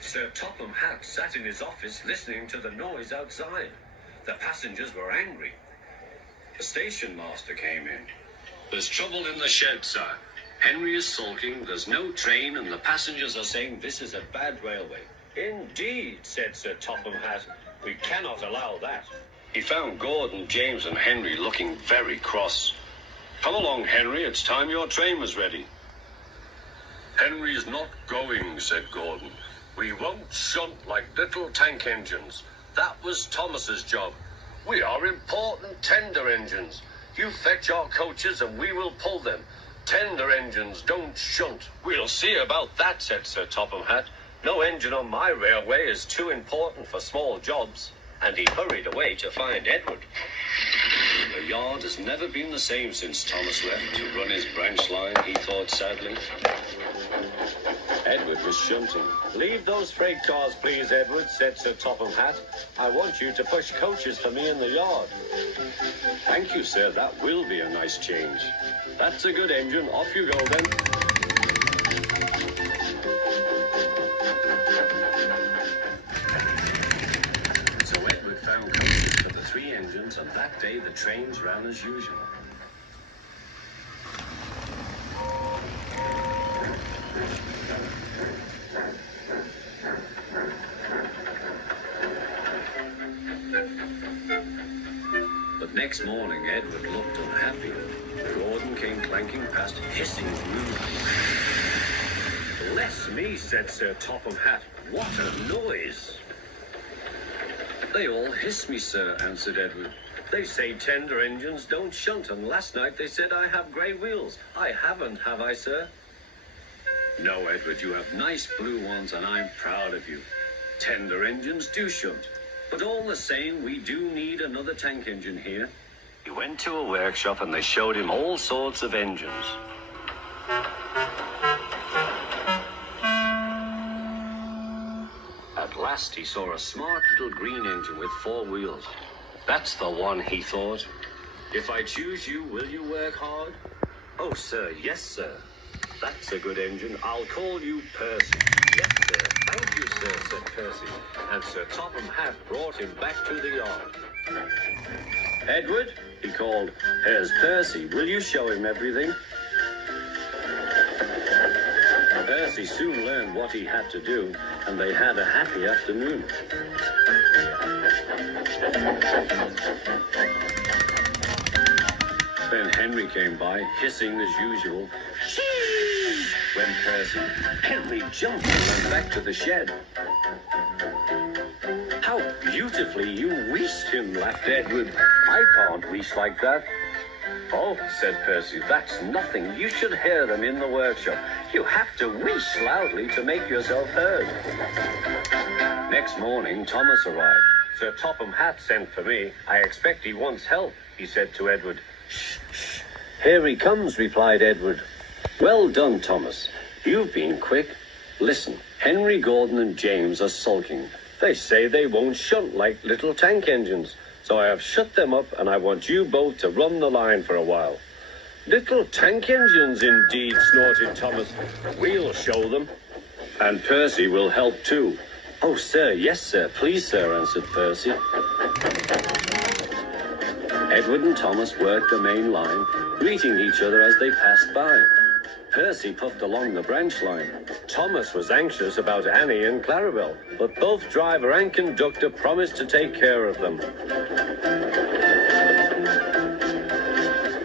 Sir Topham Hatt sat in his office listening to the noise outside. The passengers were angry. The station master came in. "There's trouble in the shed, sir. Henry is sulking, there's no train, and the passengers are saying this is a bad railway." "Indeed," said Sir Topham Hatt. "We cannot allow that." He found Gordon, James, and Henry looking very cross. "Come along, Henry, it's time your train was ready." "Henry's not going," said Gordon. "We won't shunt like little tank engines. That was Thomas's job. We are important tender engines. You fetch our coaches and we will pull them. Tender engines don't shunt." "We'll see about that," said Sir Topham Hatt. "No engine on my railway is too important for small jobs." And he hurried away to find Edward. The yard has never been the same since Thomas left to run his branch line, he thought sadly. Edward was shunting. "Leave those freight cars, please, Edward," said Sir Topham Hatt. "I want you to push coaches for me in the yard." "Thank you, sir, that will be a nice change." "That's a good engine. Off you go, then." So Edward found coaches for the three engines, and that day the trains ran as usual. But next morning, Edward looked unhappy. Gordon came clanking past, hissing rudely. "Bless me," said Sir Topham Hatt. "What a noise!" "They all hiss me, sir," answered Edward. "They say tender engines don't shunt, and last night they said I have grey wheels. I haven't, have I, sir?" "No, Edward, you have nice blue ones, and I'm proud of you. Tender engines do shunt. But all the same, we do need another tank engine here." He went to a workshop and they showed him all sorts of engines. At last he saw a smart little green engine with 4 wheels. "That's the one," he thought. "If I choose you, will you work hard?" "Oh, sir, yes, sir. That's a good engine. I'll call you Percy." "Yes, sir. Thank you, sir," said Percy. And Sir Topham Hatt brought him back to the yard. "Edward," he called, "here's Percy. Will you show him everything?" Percy soon learned what he had to do, and they had a happy afternoon. Then Henry came by, hissing as usual. When Henry jumped and ran back to the shed. "How beautifully you wheeshed him," laughed Edward. "I can't wheesh like that." "Oh," said Percy, "that's nothing. You should hear them in the workshop. You have to wheesh loudly to make yourself heard." Next morning, Thomas arrived. "Sir Topham Hatt sent for me. I expect he wants help," he said to Edward. "Shh, shh. Here he comes," replied Edward. "Well done, Thomas. You've been quick. Listen, Henry, Gordon, and James are sulking. They say they won't shunt like little tank engines. So I have shut them up, and I want you both to run the line for a while." "Little tank engines, indeed," snorted Thomas. "We'll show them. And Percy will help too." "Oh, sir, yes, sir. Please, sir," answered Percy. Edward and Thomas worked the main line, greeting each other as they passed by. Percy puffed along the branch line. Thomas was anxious about Annie and Clarabel, but both driver and conductor promised to take care of them.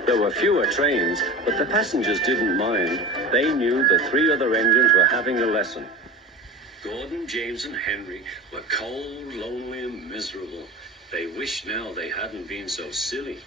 There were fewer trains, but the passengers didn't mind. They knew the 3 other engines were having a lesson. Gordon, James, and Henry were cold, lonely, and miserable. They wished now they hadn't been so silly.